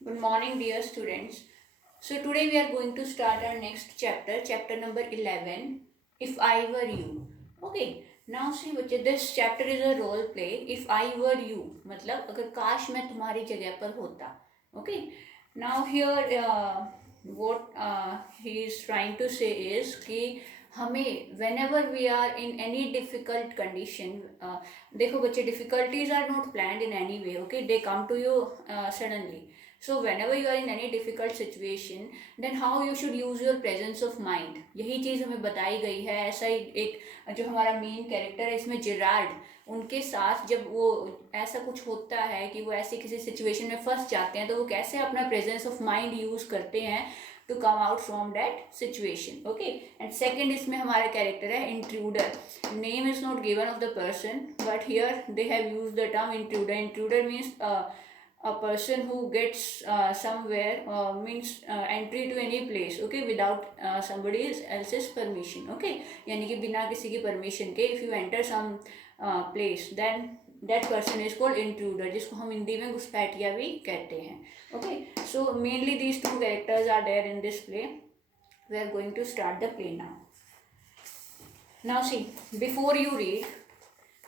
Good morning, dear students. So, today we are going to start our next chapter, chapter number 11, If I Were You. Okay, now see बच्चे, this chapter is a role play. If I were you, मतलब अगर काश मैं तुम्हारी जगह पर होता. Okay, now here what he is trying to say is कि हमें whenever we are in any difficult condition, देखो बच्चे, difficulties are not planned in any way. Okay, they come to you suddenly. So whenever you are in any difficult situation, then how you should use your presence of mind, यही चीज़ हमें बताई गई है. ऐसा ही एक जो हमारा मेन कैरेक्टर है इसमें जिरार्ड, उनके साथ जब वो ऐसा कुछ होता है कि वो ऐसी किसी सिचुएशन में फंस जाते हैं, तो वो कैसे अपना प्रेजेंस ऑफ माइंड यूज़ करते हैं to come out from that situation. Okay, and second इसमें हमारा कैरेक्टर है intruder. Name is not given of the person, but here they have use the term intruder. Intruder means a person who gets somewhere, means entry to any place, okay, without somebody else's permission. Okay, यानी कि बिना किसी की permission के if you enter some place, then that person is called intruder, जिसको हम हिंदी में घुसपैठिया भी कहते हैं. Okay, so mainly these two characters are there in this play. We are going to start the play now. Now see, before you read,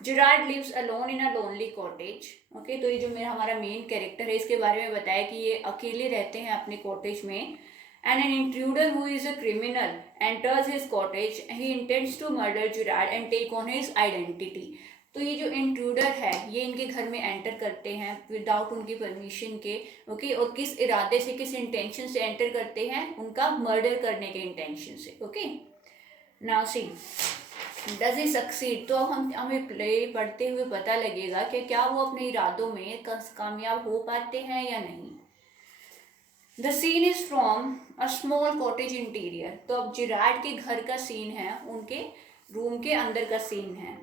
Girard lives alone in a lonely cottage. Okay, तो ये जो मेरा हमारा main character है, इसके बारे में बताया कि ये अकेले रहते हैं अपने कॉटेज में. And an intruder who is a criminal enters his cottage. He intends to murder Girard and take on his identity. तो ये जो इंट्रूडर है ये इनके घर में एंटर करते हैं विदाउट उनकी परमिशन के. ओके, और किस इरादे से, किस इंटेंशन से एंटर करते हैं, उनका मर्डर करने के इंटेंशन से. Okay, now see does he succeed. तो अब हमें प्ले पढ़ते हुए पता लगेगा कि क्या वो अपने इरादों में कामयाब हो पाते हैं या नहीं. The scene is from a small cottage interior. तो अब जिरार्ड के घर का सीन है, उनके रूम के अंदर का सीन है.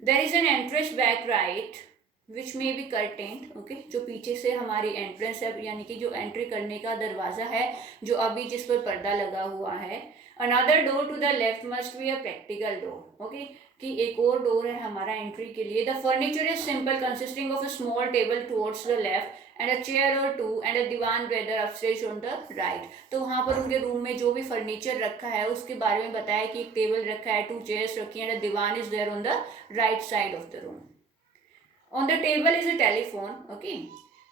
There is an entrance back right which may be curtained. Okay, जो पीछे से हमारी एंट्रेंस है, यानी कि जो एंट्री करने का दरवाज़ा है, जो अभी जिस पर पर्दा लगा हुआ है. Another door to the left must be a practical door. Okay, कि एक और डोर है हमारा एंट्री के लिए. The furniture is simple, consisting of a small table towards the left and a chair or two and a divan rather upstage on the right. तो वहाँ पर उनके रूम में जो भी फर्नीचर रखा है उसके बारे में बताया कि एक टेबल रखा है, 2 चेयर्स रखी है, and a divan is there on the right side of the room. On the table is a telephone. Okay,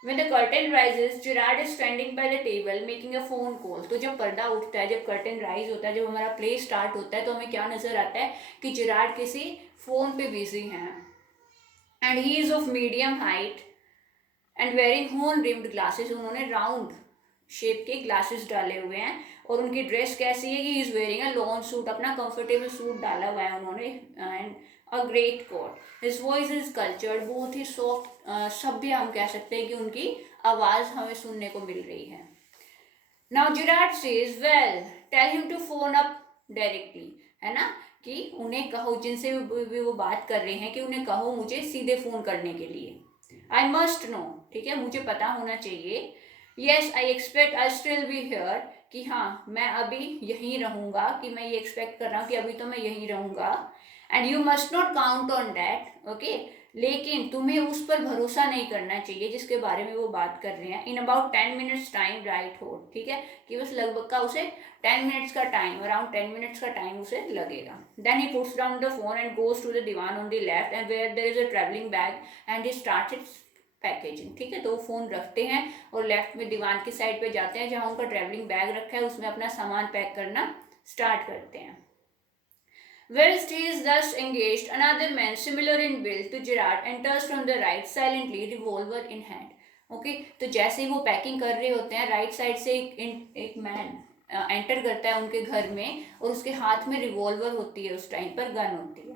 when the curtain rises, Gerard is standing by the table making a phone call. तो जब पर्दा उठता है, जब curtain rise होता है, जब हमारा प्ले स्टार्ट होता है, तो हमें क्या नजर आता है कि जिरार्ड किसी फोन पे बिजी हैं. And he is of medium height and wearing horn rimmed glasses. उन्होंने राउंड शेप के ग्लासेस डाले हुए हैं. और उनकी ड्रेस कैसी है कि he is wearing a long suit, अपना कंफर्टेबल सूट डाला हुआ है उन्होंने. And a great coat. His voice is cultured, बहुत ही सॉफ्ट, सभ्य हम कह सकते हैं कि उनकी आवाज़ हमें सुनने को मिल रही है. Now Girard says, well tell him to phone up directly. है ना, कि उन्हें कहो, जिनसे भी वो बात कर रहे हैं, कि उन्हें कहो मुझे सीधे फ़ोन करने के लिए. आई मस्ट नो, ठीक है, मुझे पता होना चाहिए. Yes I expect I still be here, कि हाँ मैं अभी यहीं रहूँगा, कि मैं ये एक्सपेक्ट कर रहा हूँ कि अभी तो मैं यहीं रहूँगा. And you must not count on that. Okay, लेकिन तुम्हें उस पर भरोसा नहीं करना चाहिए जिसके बारे में वो बात कर रहे हैं. In about 10 minutes time right हो. ठीक है, कि बस लगभग का उसे 10 मिनट्स का टाइम, अराउंड 10 मिनट्स का टाइम उसे लगेगा. Then he puts down the phone and goes to the divan on the left and where there is a travelling bag and he starts packaging. ठीक है, तो वो फ़ोन रखते हैं और लेफ्ट में दीवान की साइड पे जाते हैं जहाँ उनका ट्रैवलिंग बैग रखा है, उसमें अपना सामान पैक करना स्टार्ट करते हैं. Whilst he is thus engaged, another man similar in build to Gerard enters from the right silently, revolver in hand. Okay, तो जैसे ही वो पैकिंग कर रहे होते हैं, राइट साइड से एक मैन एंटर करता है उनके घर में, और उसके हाथ में रिवॉल्वर होती है, उस टाइम पर गन होती है.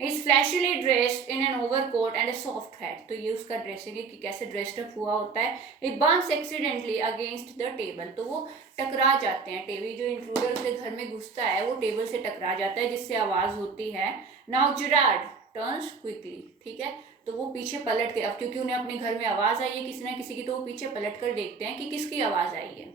He is flashily dressed in an overcoat and a soft hat. तो ये उसका ड्रेसिंग है कि कैसे ड्रेस्ड अप हुआ होता है. He bumps accidentally against the table. तो वो टकरा जाते हैं. टेबल, जो इंट्रूडर उसके घर में घुसता है वो टेबल से टकरा जाता है, जिससे आवाज़ होती है. Now Gerard turns quickly. ठीक है, तो वो पीछे पलट के, अब क्योंकि उन्हें अपने घर में आवाज़ आई है किसी ना किसी की, तो वो पीछे पलट कर देखते हैं कि किसकी आवाज़ आई है.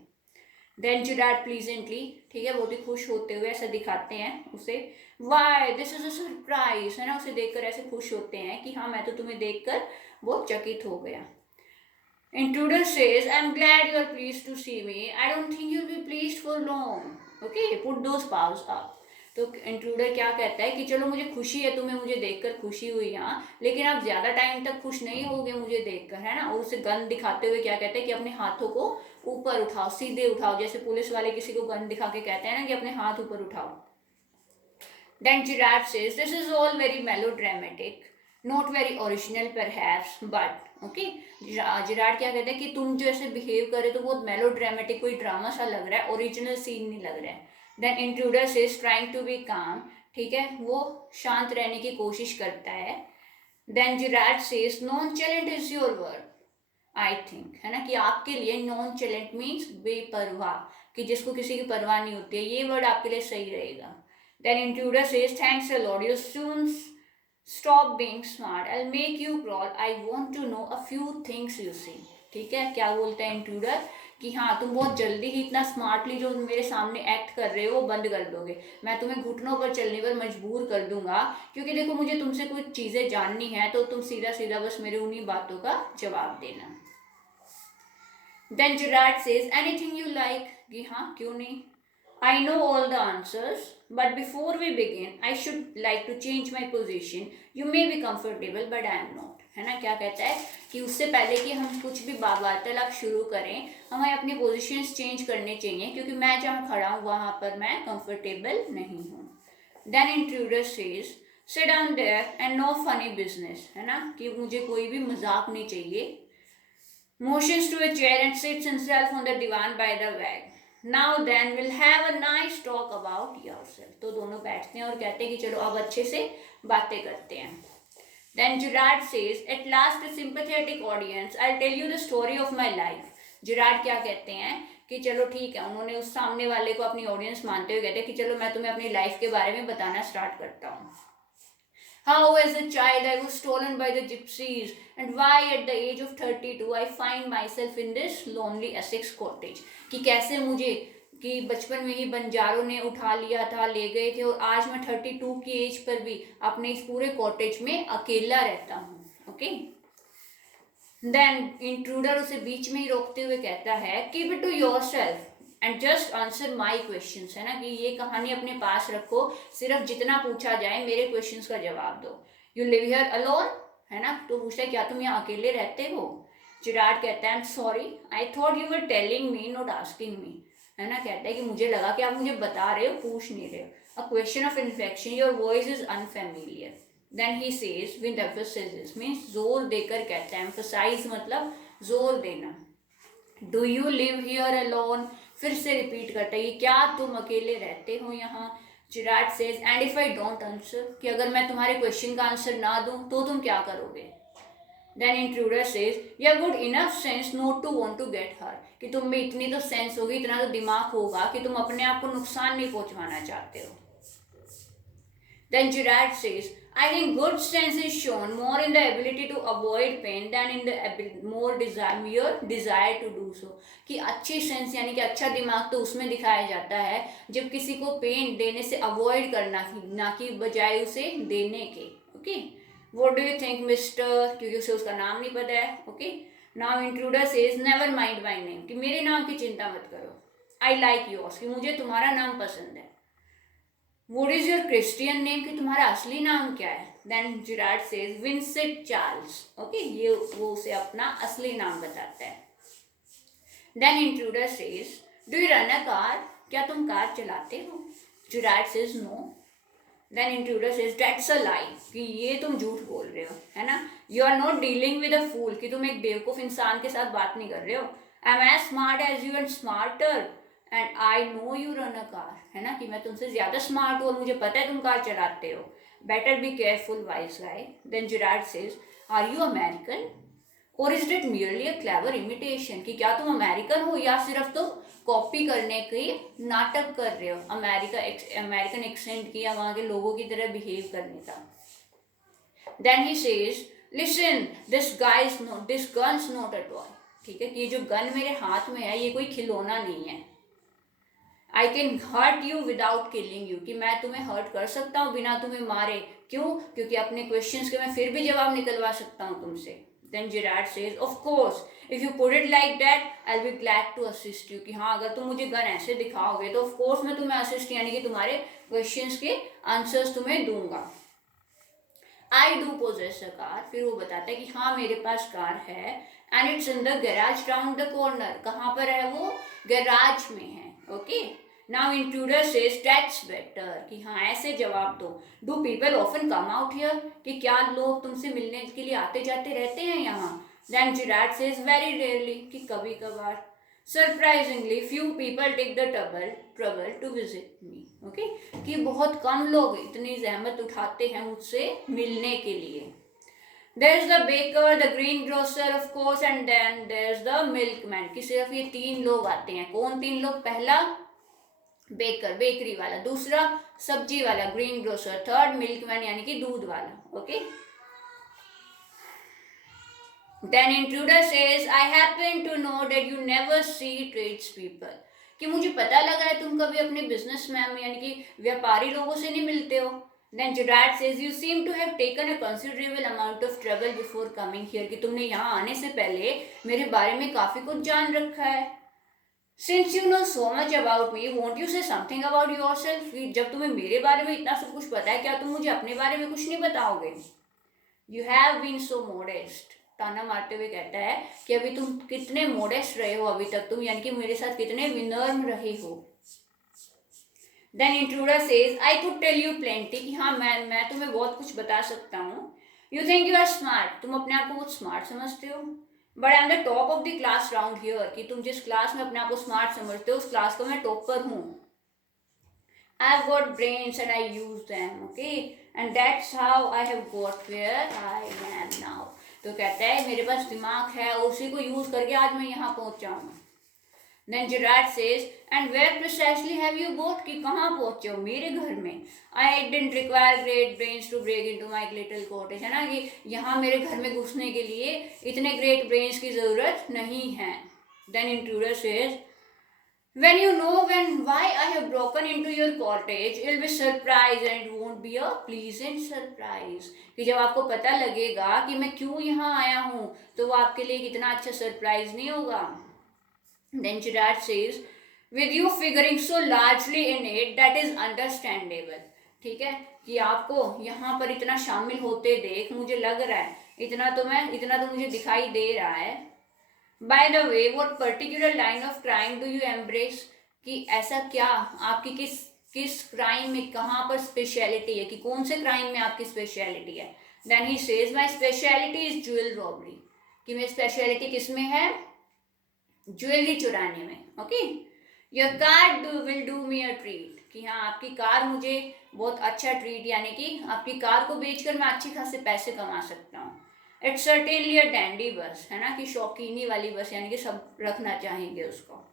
देन जिरार्ड प्लीजेंटली, ठीक है, बहुत ही खुश होते हुए ऐसा दिखाते हैं उसे. Why this is a surprise, है ना, उसे देखकर ऐसे खुश होते हैं कि हाँ मैं तो तुम्हें देखकर बहुत चकित हो गया. Intruder says, I'm glad you are pleased to see me. I don't think you'll be pleased for long. Okay, put those paws up. तो इंट्रूडर क्या कहता है कि चलो मुझे खुशी है, तुम्हें मुझे देखकर खुशी हुई यहाँ, लेकिन आप ज़्यादा टाइम तक खुश नहीं होगे मुझे देखकर, है ना। और उसे गन दिखाते हुए क्या कहते हैं कि अपने हाथों को ऊपर उठाओ, सीधे उठाओ, जैसे पुलिस वाले किसी को गन दिखा के कहते हैं ना कि अपने हाथ ऊपर उठाओ। Then Girard says, this is all very melodramatic, not very original perhaps, but okay. Gerard क्या कहते हैं कि तुम जो ऐसे बिहेव कर रहे हो तो बहुत मेलोड्रामेटिक, कोई ड्रामा सा लग रहा है, ओरिजिनल सीन नहीं लग रहा है। Then intruder says trying to be calm, ठीक है, वो शांत रहने की कोशिश करता है। Then Girard says nonchalant is your word, I think, है ना, कि आपके लिए नॉन चैलेंट मीन्स बेपरवाह, कि जिसको किसी की परवाह नहीं होती है, ये वर्ड आपके लिए सही रहेगा। Then intruder says, thanks a lot, you soon stop being smart, I'll make you crawl, I want to know a few things you see। ठीक है, क्या बोलता है इंट्रूडर कि हाँ तुम बहुत जल्दी ही इतना स्मार्टली जो मेरे सामने एक्ट कर रहे हो वो बंद कर दोगे, मैं तुम्हें घुटनों पर चलने पर मजबूर कर दूंगा, क्योंकि देखो मुझे तुमसे कुछ चीज़ें जाननी है, तो तुम सीधा सीधा बस मेरे उन्हीं बातों का जवाब देना। Then Gerard says, anything you like, कि हाँ क्यों नहीं, I know all the answers, but before we begin, I should like to change my position. You may be comfortable, but I am not। है ना, क्या कहता है कि उससे पहले कि हम कुछ भी वार्तालाप शुरू करें, हमें अपनी पोजीशंस चेंज करने चाहिए, क्योंकि मैं जहाँ खड़ा हूँ वहाँ पर मैं कंफर्टेबल नहीं हूँ। Then intruder says, sit down there and no funny business, है ना, कि मुझे कोई भी मजाक नहीं चाहिए। Motions to a chair and sits himself on the divan by the bed। Now then we'll have a nice talk about yourself। तो दोनों बैठते हैं और कहते हैं कि चलो अब अच्छे से बातें करते हैं। Then Gerard says, at last a sympathetic audience, I'll tell you the story of my life। Gerard क्या कहते हैं कि चलो ठीक है, उन्होंने उस सामने वाले को अपनी ऑडियंस मानते हुए कहते हैं कि चलो मैं तुम्हें अपनी लाइफ के बारे में बताना स्टार्ट करता हूँ। How as a child I was stolen by the gypsies, and why at the age of 32 I find myself in this lonely Essex cottage। कि कैसे मुझे कि बचपन में ही बंजारों ने उठा लिया था, ले गए थे, और आज मैं 32 की एज पर भी अपने इस पूरे कॉटेज में अकेला रहता हूँ। ओके, देन इंट्रूडर उसे बीच में ही रोकते हुए कहता है, keep it to yourself and just answer my questions, है ना, कि ये कहानी अपने पास रखो, सिर्फ जितना पूछा जाए मेरे क्वेश्चंस का जवाब दो। यू लिव हियर अलोन, है ना, तो पूछता है क्या तुम यहाँ अकेले रहते हो। जिराड कहता है, I am sorry, I thought you were telling me not asking me, है ना, कहता है कि मुझे लगा कि आप मुझे बता रहे हो, पूछ नहीं रहे हो। A question of infection, your voice is unfamiliar. Then he says with emphasis, means जोर देकर कहता है, एम्फसाइज मतलब जोर देना। Do you live here alone, फिर से रिपीट करता है, क्या तुम अकेले रहते हो यहाँ। Gerard says, and if I don't answer, कि अगर मैं तुम्हारे क्वेश्चन का आंसर ना दूं तो तुम क्या करोगे। Then intruder says, you have good enough sense not to want to get her, कि तुम में इतनी तो सेंस होगी, इतना तो दिमाग होगा कि तुम अपने आप को नुकसान नहीं पहुंचवाना चाहते हो। Then Girard says, I think good sense is shown more in the ability to avoid pain than in the more desire to do so। कि अच्छी सेंस यानी कि अच्छा दिमाग तो उसमें दिखाया जाता है जब किसी को पेन देने से अवॉइड करना की, ना कि बजाय उसे देने के। Okay, what do you think mister, क्योंकि उसे उसका नाम नहीं पता है। Okay, now intruder says, never mind my name, कि मेरे नाम की चिंता मत करो। आई लाइक योर्स, कि मुझे तुम्हारा नाम पसंद है। What is your Christian name, कि तुम्हारा असली नाम क्या है। Then Gerard says, Vincent Charles। Okay, ये वो उसे अपना असली नाम बताता है। Then intruder says, Do you run a car? क्या तुम कार चलाते हो। Gerard says, No। Then intruder says, That's a lie, कि ये तुम झूठ बोल रहे हो, है ना। You are not dealing with a fool, कि तुम एक बेवकूफ इंसान के साथ बात नहीं कर रहे हो। I'm as smart as you and smarter, and I know you run a car, है ना, कि मैं तुमसे ज़्यादा स्मार्ट हूँ और मुझे पता है तुम कार चलाते हो। Better be careful wise guy. Then Girard says, are you American or is it merely a clever imitation, कि क्या तुम अमेरिकन हो या सिर्फ तुम कॉपी करने के नाटक कर रहे हो, अमेरिकन एक्सेंट की या वहाँ के लोगों की तरह बिहेव करने का। Then he says, listen this gun's not a toy, ठीक है, कि ये जो गन मेरे हाथ में है ये कोई खिलौना नहीं है। I can hurt you without killing you, कि मैं तुम्हें हर्ट कर सकता हूँ बिना तुम्हें मारे। क्यों, क्योंकि अपने क्वेश्चंस के मैं फिर भी जवाब निकलवा सकता हूँ तुमसे। Then Gerard says, of course, if you put it like that, I'll be glad to assist you. कि हाँ, अगर तुम मुझे गन ऐसे दिखाओगे तो of course मैं तुम्हें assist यानी कि तुम्हारे questions के answers तुम्हें दूंगा. I do possess a car. फिर वो बताता है कि हाँ मेरे पास कार है and it's in the garage round the corner. कहाँ पर है वो? गैराज में है. Okay. Now intruder says that's better. कि हाँ ऐसे जवाब दो. Do people often come out here? कि क्या लोग तुमसे मिलने के लिए आते जाते रहते हैं यहाँ? Then Gerard says very rarely. कि कभी कभार. Surprisingly, few people take the trouble to visit me. Okay? कि बहुत कम लोग इतनी जहमत उठाते हैं मुझसे मिलने के लिए. There's the baker, the greengrocer of course, and then there's the milkman. कि सिर्फ ये 3 लोग आते हैं. कौन 3 लोग? पहला बेकर, बेकरी वाला. दूसरा सब्जी वाला, ग्रीन ग्रोसर. थर्ड मिल्कमैन यानी कि दूध वाला. Okay. Then intruder says, I happen to know that you never see tradespeople. कि मुझे पता लगा है तुम कभी अपने बिजनेसमैन यानी कि व्यापारी लोगों से नहीं मिलते हो. Then Gerard says, you seem to have taken a considerable amount of trouble before coming here. कि तुमने यहाँ आने से पहले मेरे बारे में काफी कुछ जान रखा है. Since you know so much about me, won't you say something about yourself? जब तुम्हें मेरे बारे में इतना सब कुछ पता है, क्या तुम मुझे अपने बारे में कुछ नहीं बताओगे? You have been so modest. ताना मारते हुए कहता है कि अभी तुम कितने मोडेस्ट रहे हो अभी तक तुम, यानी कि मेरे साथ कितने विनम्र रहे हो. Then intruder says, I could tell you plenty. कि हाँ मैं तुम्हें बहुत कुछ बता सकता हूँ. You think you are smart. तुम अपने आप को बहुत स्मार्ट समझते हो. But I am the top of the class round here. कि तुम जिस क्लास में अपने आप को स्मार्ट समझते हो उस क्लास का मैं टॉपर हूँ. I've got brains and I use them. Okay, and that's how I have got where I am now. तो कहता है मेरे पास दिमाग है और उसी को यूज करके आज मैं यहाँ पहुँचा हूँ. Then Gerard says, and where precisely have you got? कि कहाँ पहुँचे हो? मेरे घर में. I didn't require great brains to break into my little cottage. है ना कि यहाँ मेरे घर में घुसने के लिए इतने great brains की ज़रूरत नहीं है. Then intruder says, when you know why I have broken into your cottage, you'll be surprised and it won't be a pleasant surprise. कि जब आपको पता लगेगा कि मैं क्यों यहाँ आया हूँ तो वो आपके लिए कितना अच्छा सरप्राइज नहीं होगा. Then Gerard says, with you figuring so largely in it, that is understandable. ठीक है कि आपको यहाँ पर इतना शामिल होते देख मुझे लग रहा है इतना तो मुझे दिखाई दे रहा है. By the way, what particular line of crime do you embrace? कि ऐसा क्या आपकी किस क्राइम में कहाँ पर स्पेशलिटी है कि कौन से क्राइम में आपकी स्पेशलिटी है. Then he says, my speciality is jewel robbery. कि मेरी स्पेशलिटी किस में है? ज्वेलरी चुराने में. Okay. Your car will do me a treat. कि हाँ आपकी कार मुझे बहुत अच्छा ट्रीट यानी कि आपकी कार को बेचकर मैं अच्छी खासे पैसे कमा सकता हूँ. इट्स सर्टेनली अ डैंडी बस. है ना कि शौकीनी वाली बस यानी कि सब रखना चाहेंगे उसको.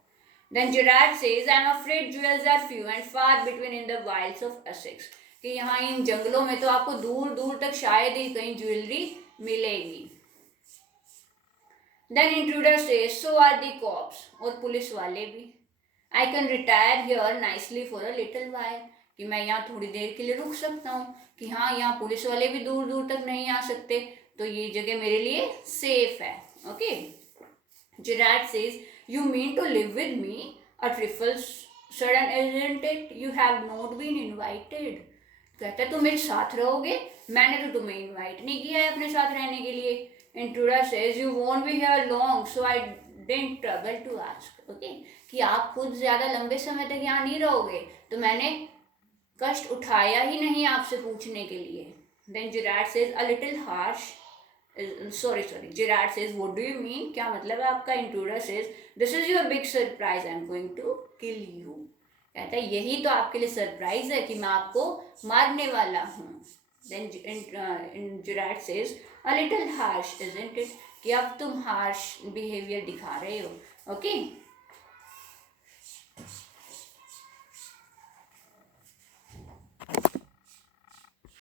Then Gerard says, I am afraid jewels are few and far between in the wilds of Essex. कि यहाँ इन जंगलों में तो आपको दूर दूर तक शायद ही कहीं ज्वेलरी मिलेगी. Then intruder says, so are the cops. और पुलिस वाले भी. I can retire here nicely for a little while. कि मैं यहाँ थोड़ी देर के लिए रुक सकता हूँ. कि हाँ यहाँ पुलिस वाले भी दूर दूर तक नहीं आ सकते तो ये जगह मेरे लिए सेफ है. Okay. Gerard says, you mean to live with me? A trifle sudden, isn't it? You have not been invited. कहता है तुम मेरे साथ रहोगे, मैंने तो तुम्हें इनवाइट नहीं किया है अपने साथ रहने के लिए. Intruder says, you won't be here long, so I didn't trouble to ask. Okay? कि आप खुद ज़्यादा लंबे समय तक यहाँ नहीं रहोगे तो मैंने कष्ट उठाया ही नहीं आपसे पूछने के लिए. Then Gerard says, a little harsh. Sorry. Gerard says, what do you mean? क्या मतलब है आपका? Intruder says, this is your big surprise. I'm going to kill you. कहता है यही तो आपके लिए सरप्राइज है कि मैं आपको मारने वाला हूँ. Then Gerard says, a little harsh, isn't it? कि अब तुम harsh behavior दिखा रहे हो. Okay?